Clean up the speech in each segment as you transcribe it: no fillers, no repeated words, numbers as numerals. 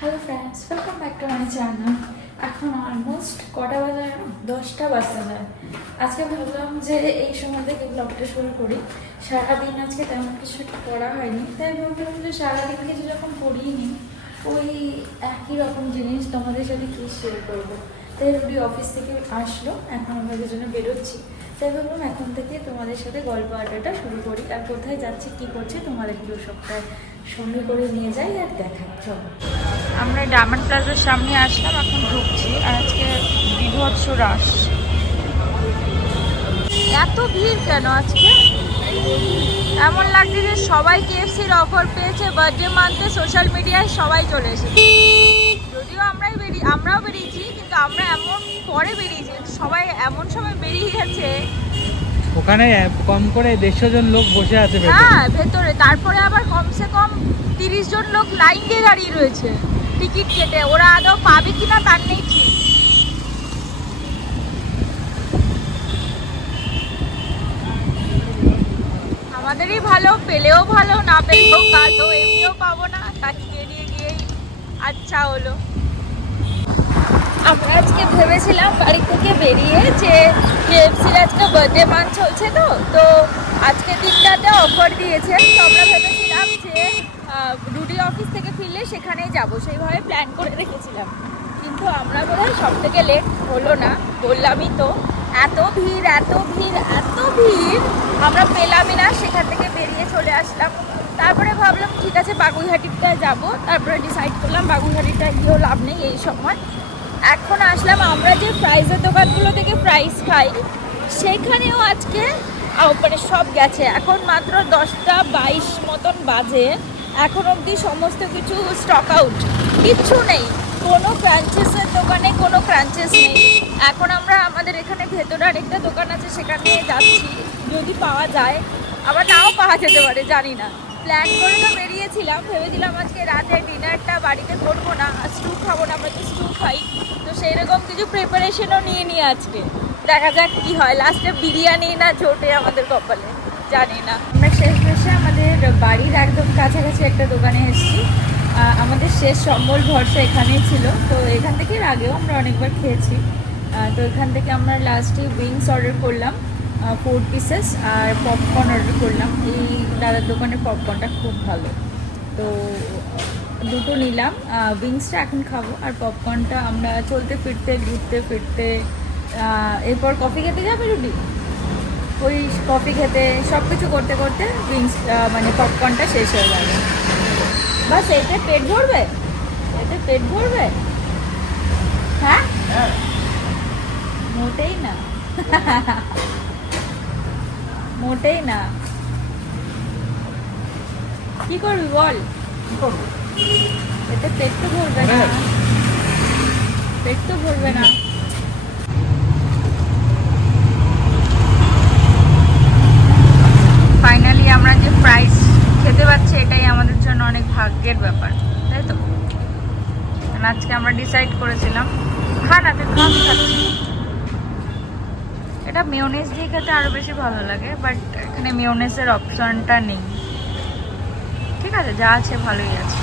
Hello friends, welcome back to my channel. এখন almost কটা বাজে? 10টা বাজতে যায়। আজকে ভাবলাম যে এই সময় থেকে ব্লগটা শুরু করি। সারাদিন আজকে তেমন কিছু করা হয়নি, তাই ভাবলাম যে সারাদিন কিছু যখন করিনি, ওই একই রকম জিনিস তোমাদের সাথে কি শেয়ার করবো। তাই রুডি অফিস থেকে আসলো, এখন আমরা দুজনে বেরোচ্ছি। তাই ভাবলাম এখন থেকে তোমাদের সাথে গল্প আড্ডাটা শুরু করি, আর কোথায় যাচ্ছি কী করছি তোমাদেরকে সবটাই সঙ্গে করে নিয়ে যাই আর দেখাই। চলো, আমরা ডায়মন্ড প্লাজার সামনে আসলাম, এখন ঢুকছি। আর আজকে বিভৎস রাশ। এত ভিড় কেন আজকে? এমন লাগছে যে সবাই কেএফসির অফার পেয়েছে বার্থডে মান্থে, সোশ্যাল মিডিয়ায় সবাই চলে এসেছে। যদিও আমরাও বেরিয়েছি, কিন্তু আমরা এমন পরে বেরিয়েছি, সবাই এমন সময় বেরিয়ে গেছে। ওখানে কম করে 150 জন লোক বসে আছে হ্যাঁ ভেতরে, তারপরে আবার কমসে কম 30 জন লোক লাইন দিয়ে দাঁড়িয়ে রয়েছে টিকিট কেটে। ওরা আদৌ পাবে কিনা তার নেই ঠিক। আমাদেরই ভালো, পেলেও ভালো, না পেলেও কালো, এমনিও পাবো না, তাই বেরিয়ে গিয়েই আচ্ছা হলো। আমরা আজকে ভেবেছিলাম বাড়ি থেকে বেরিয়ে যে কেএফসির আজকে বার্থডে মান্থ চলছে, তো আজকে দিনটাতে অফার দিয়েছে। তো আমরা ভেবেছিলাম যে রুডি অফিস থেকে ফিরলে সেখানেই যাব, সেইভাবে প্ল্যান করে রেখেছিলাম। কিন্তু আমরা বোধহয় সব থেকে লেট হলো না, বললামই তো। এত ভিড় এত ভিড় এত ভিড়, আমরা পেলামই না, সেখান থেকে বেরিয়ে চলে আসলাম। তারপরে ভাবলাম ঠিক আছে বাগুইহাটিটা যাব, তারপরে ডিসাইড করলাম বাগুইহাটিটা গিয়েও লাভ নেই এই সময়। এখন আসলাম আমরা যে ফ্রাইজের দোকানগুলো থেকে ফ্রাইজ খাই, সেখানেও আজকে মানে সব গেছে। এখন মাত্র 10টা 22 মতন বাজে, এখন অবধি সমস্ত কিছু স্টক আউট, কিচ্ছু নেই। কোনো ক্রাঞ্চেসের দোকানে কোনো ক্রাঞ্চেস নেই। এখন আমরা আমাদের এখানে ভেতরে আরেকটা দোকান আছে, সেখানে যাচ্ছি, যদি পাওয়া যায়, আবার নাও পাওয়া যেতে পারে, জানি না। প্ল্যান করে তো বেরিয়েছিলাম, ভেবেছিলাম আজকে রাতে ডিনারটা বাড়িতে করবো না, স্টু খাবো না, আমরা তো স্টু খাই। তো সেই রকম কিছু প্রিপারেশনও নিয়ে আজকে দেখা যাক কি হয়। লাস্টে বিরিয়ানি না জোটে আমাদের কপালে, জানি না। আমরা শেষে আমাদের বাড়ির একদম কাছাকাছি একটা দোকানে এসেছি। আমাদের শেষ সম্বল ভরসা এখানেই ছিল, তো এখান থেকে এর আগেও আমরা অনেকবার খেয়েছি। তো এখান থেকে আমরা লাস্টে উইংস অর্ডার করলাম 4 পিসেস, আর পপকর্ন অর্ডার করলাম। এই দাদার দোকানের পপকর্নটা খুব ভালো, তো দুটো নিলাম। উইংসটা এখন খাবো, আর পপকর্নটা আমরা চলতে ফিরতে ঘুরতে ফিরতে। এরপর কফি খেতে যাবে রুডি, ওই কফি খেতে সব কিছু করতে করতে উইংস মানে পপকর্নটা শেষ হয়ে যাবে। বাস এতে পেট ভরবে, এতে পেট ভরবে। হ্যাঁ, মোটেই না, মোটেই না। কি করবি বল? এতে পেট তো ভরবে না, পেট তো ভরবে না। ফাইনালি আমরা যে প্রাইস খেতে পাচ্ছি, এটাই আমাদের জন্য অনেক ভাগ্যের ব্যাপার, তাই তো। আজকে আমরা ডিসাইড করেছিলাম, হ্যাঁ না তুই খাওয়া খাচ্ছি, এটা মেয়োনেজ দিয়ে খেতে আরো বেশি ভালো লাগে, বাট এখানে মেয়োনেজের অপশনটা নেই। ঠিক আছে, যা আছে ভালোই আছে।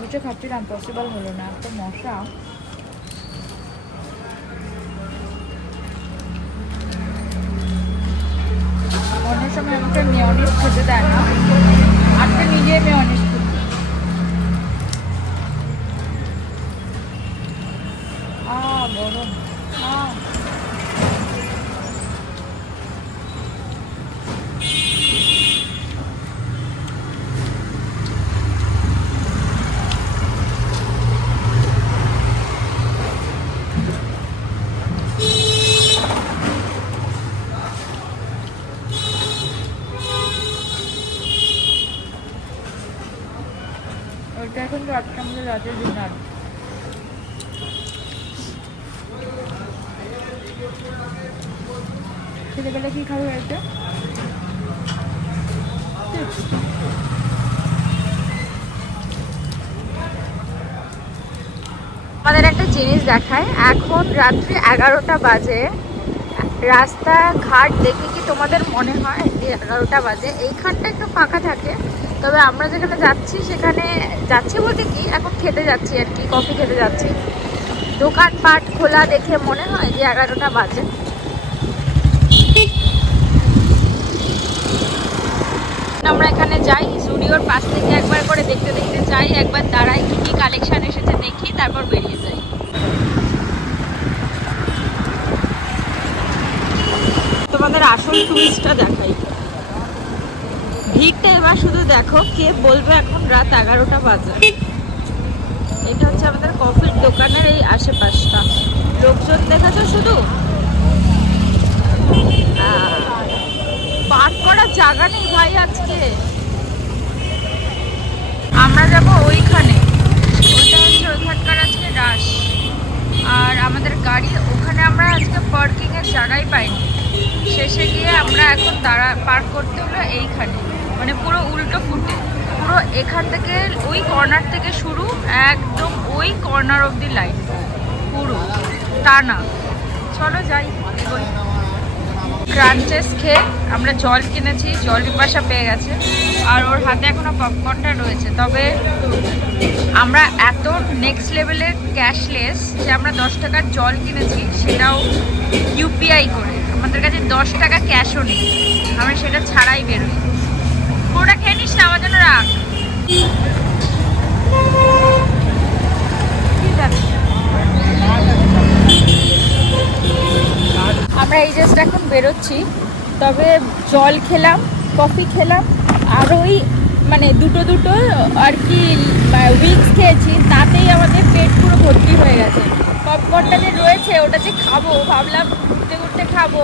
বুঝে খাচ্ছিলাম, পসিবল হলো না, এত মশা। অনেক সময় আমাকে মেয়োনিজ খেতে দেয় না, আজকে নিজে মেয়োনিজ খেতে। গরম। ওইটা এখন রাতটা আমাদের রাতের ডিনার। ছেলেবেলা কি খাবে এটা? আমাদের একটা জিনিস দেখায়, এখন রাত্রি 11টা বাজে, রাস্তা ঘাট দেখে কি তোমাদের মনে হয় যে 11টা বাজে? এইখানটা একটু ফাঁকা থাকে, তবে আমরা যেখানে যাচ্ছি সেখানে যাচ্ছি বলতে কি এখন খেতে যাচ্ছি আর কি, কফি খেতে যাচ্ছি। দোকানপাট খোলা দেখে মনে হয় যে 11টা বাজে। আমরা এখানে যাই, জুডিওর পাশ থেকে একবার করে দেখতে দেখতে যাই, একবার দাঁড়াই, কি কি কালেকশন এসেছে দেখি, তারপর বেরিয়ে যাই। তোমাদের আসল টুরিস্টটা দেখাই। ভিড়টা এবার শুধু দেখো, কে বলবে এখন রাত 11টা বাজে। এটা হচ্ছে আমাদের কফির দোকানের এই আশেপাশটা, লোকজন দেখেছো শুধু, পার্ক করার জায়গা নেই ভাই আজকে। আমরা যাব ওইখানে, ওইটা হচ্ছে ওইখানকার আজকে রাশ, আর আমাদের গাড়ি ওখানে আমরা আজকে পার্কিং এর জায়গাই পাইনি। শেষে গিয়ে আমরা এখন পার্ক করতে হলো এইখানে, মানে পুরো উল্টো ফুটে, পুরো এখান থেকে ওই কর্নার থেকে শুরু, একদম ওই কর্নার অবধি লাইন পুরো টানা। চলো যাই, এগোই। ক্রাঞ্চেস খেয়ে আমরা জল কিনেছি, জল পিপাসা পেয়ে গেছে, আর ওর হাতে এখনো পপকর্নটা রয়েছে। তবে আমরা এত নেক্সট লেভেলের ক্যাশলেস যে আমরা 10 টাকার জল কিনেছি, সেটাও ইউপিআই করে। আমাদের কাছে 10 টাকা ক্যাশও নেই, আমরা সেটা ছাড়াই বেরোই। পুরোটা খেয়ে নিস না, আমার জন্য রাখ। আমরা এই জাস্ট এখন বেরোচ্ছি, তবে জল খেলাম, কফি খেলাম, আর ওই মানে দুটো আর কি উইক্স খেয়েছি, তাতেই আমাদের পেট পুরো ভর্তি হয়ে গেছে। পপকর্নটা যে রয়েছে ওটা যে খাবো ভাবলাম, ঘুরতে ঘুরতে খাবো,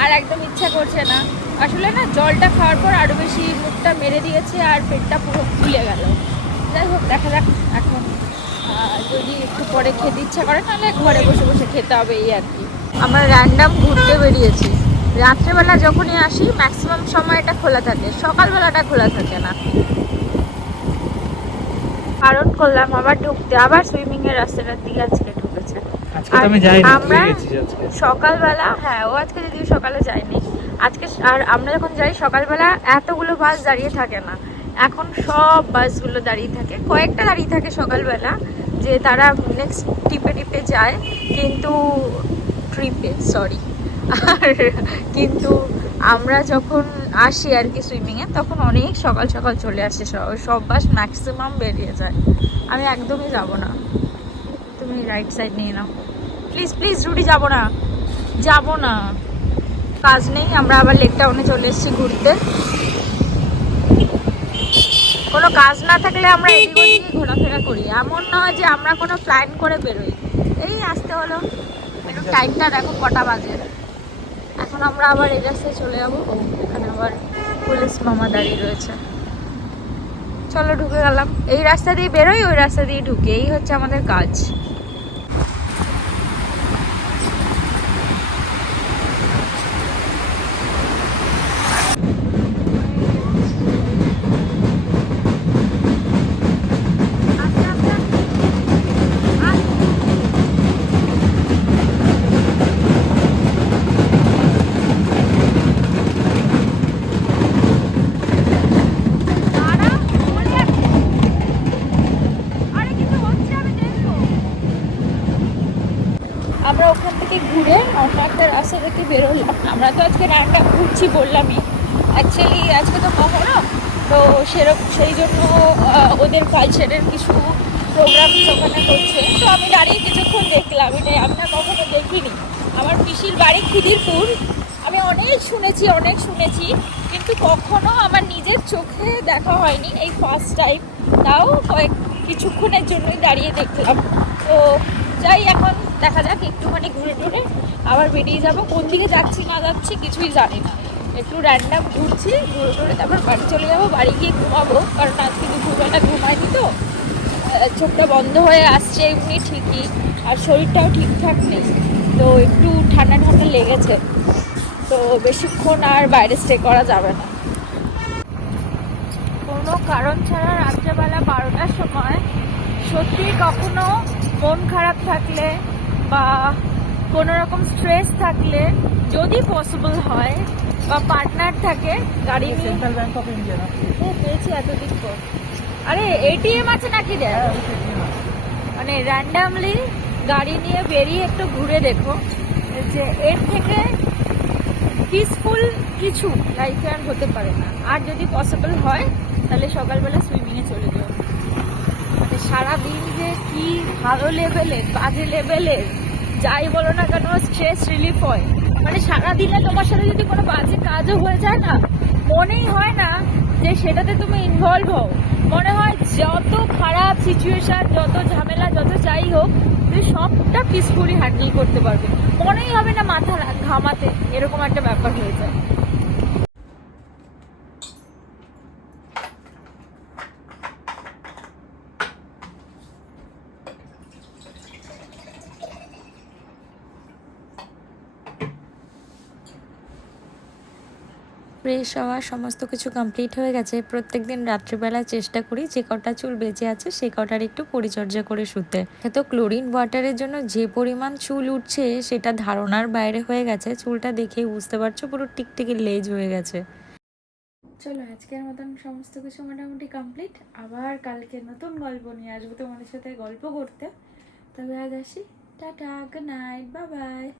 আর একদম ইচ্ছা করছে না। আসলে না, জলটা খাওয়ার পর আরও বেশি মুখটা মেরে দিয়েছে আর পেটটা পুরো ফুলে গেল। যাই হোক, দেখা যাক এখন যদি একটু পরে খেতে ইচ্ছা করে, তাহলে ঘরে বসে বসে খেতে হবে, এই আর কি। আমরা র্যান্ডাম ঘুরতে বেরিয়েছি। রাত্রেবেলা যখনই আসি ম্যাক্সিমাম সময় এটা খোলা থাকে, সকালবেলাটা খোলা থাকে না। কারণ করলাম আবার ঢুকতে, আবার সুইমিং এর রাস্তাটার দিকে আজকে ঢুকেছে। আমরা সকালবেলা, হ্যাঁ ও আজকে যদিও সকালে যায়নি আজকে, আর আমরা যখন যাই সকালবেলা এতগুলো বাস দাঁড়িয়ে থাকে না, এখন সব বাসগুলো দাঁড়িয়ে থাকে। কয়েকটা দাঁড়িয়ে থাকে সকালবেলা, যে তারা নেক্সট টিপে যায়, কিন্তু আর কিন্তু আমরা যখন আসি আর কি সুইমিংয়ে, তখন অনেক সকাল সকাল চলে আসে, সব বাস ম্যাক্সিমাম বেরিয়ে যায়। আমি একদমই যাব না, তুমি রাইট সাইড নিয়ে নাও প্লিজ প্লিজ। রুটি যাব না, কাজ নেই। আমরা আবার লেক টাউনে চলে এসেছি ঘুরতে। কোনো কাজ না থাকলে আমরা এদিক ওদিকে ঘোরাফেরা করি, এমন নয় যে আমরা কোনো প্ল্যান করে বেরোই। এই আসতে হলো, একটু টাইমটা দেখো কটা বাজে। এখন আমরা আবার এই রাস্তায় চলে যাবো। এখানে আবার পুলিশ মামা দাঁড়িয়ে রয়েছে। চলো ঢুকে গেলাম, এই রাস্তা দিয়ে বেরোই, ওই রাস্তা দিয়ে ঢুকে, এই হচ্ছে আমাদের কাজ। আমরা ওখান থেকে ঘুরে অন্য একটা রাস্তা থেকে বেরোলাম। আমরা তো আজকে রান্না ঘুরছি বললামই, অ্যাকচুয়ালি আজকে তো মহরম, তো সেই জন্য ওদের কালচারের কিছু প্রোগ্রাম ওখানে করছে। তো আমি দাঁড়িয়ে কিছুক্ষণ দেখলাম, এটা আমি না কখনো দেখিনি। আমার পিসির বাড়ি খিদিরপুর, আমি অনেক শুনেছি, কিন্তু কখনো আমার নিজের চোখে দেখা হয়নি, এই ফার্স্ট টাইম। তাও কিছুক্ষণের জন্যই দাঁড়িয়ে দেখলাম। তো যাই, এখন দেখা যাক, একটুখানি ঘুরে টুরে আবার বেরিয়ে যাবো। কোন দিকে যাচ্ছি না যাচ্ছি কিছুই জানি না, একটু র্যান্ডাম ঘুরছি, ঘুরে টুরে তারপর বাড়ি চলে যাবো। বাড়ি গিয়ে ঘুমাবো, কারণ আজকে দুপুরবেলা ঘুমাইনি, তো চোখটা বন্ধ হয়ে আসছে এমনি ঠিকই, আর শরীরটাও ঠিকঠাক নেই, তো একটু ঠান্ডা লেগেছে, তো বেশিক্ষণ আর বাইরে স্টে করা যাবে না। কোনো কারণ ছাড়া রাত্রেবেলা 12টার সময় সত্যি কখনো মন খারাপ থাকলে বা কোনো রকম স্ট্রেস থাকলে যদি পসিবল হয় বা পার্টনার থাকে গাড়ি নিয়ে। সেন্ট্রাল ব্যাংক অফ ইন্ডিয়া না? ও পেয়েছি এতদিন পর। আরে এটিএম আছে নাকি রে? মানে র্যান্ডামলি গাড়ি নিয়ে বেরিয়ে একটু ঘুরে দেখো, যে এর থেকে পিসফুল কিছু লাইফে আর হতে পারে না। আর যদি পসিবল হয় তাহলে সকালবেলা সুইমিংয়ে চলে যাও। মানে সারাদিন যে কি ভালো লেভেলের বাজে লেভেলের যাই বলো না কেন স্ট্রেস রিলিফ হয়। মানে সারাদিনে তোমার সাথে যদি কোনো বাজে কাজও হয়ে যায় না, মনেই হয় না যে সেটাতে তুমি ইনভলভ হও। মনে হয় যত খারাপ সিচুয়েশন, যত ঝামেলা, যত যাই হোক, তুমি সবটা পিসফুলি হ্যান্ডেল করতে পারবে। মনেই হবে না মাথা ঘামাতে, এরকম একটা ব্যাপার হয়ে যায়। ফ্রেশ হওয়া সমস্ত কিছু কমপ্লিট হয়ে গেছে। প্রত্যেকদিন রাত্রিবেলা চেষ্টা করি যে কটা চুল বেঁচে আছে সে কটার একটু পরিচর্যা করে শুতে। তো ক্লোরিন ওয়াটারের জন্য যে পরিমাণ চুল উঠছে সেটা ধারণার বাইরে হয়ে গেছে। চুলটা দেখেই বুঝতে পারছো পুরো টিকটিকি লেজ হয়ে গেছে। চলো আজকের মতন সমস্ত কিছু মোটামুটি কমপ্লিট। আবার কালকে নতুন গল্প নিয়ে আসবো তোমাদের সাথে গল্প করতে। তবে আজ আসি, tata, good night, bye bye.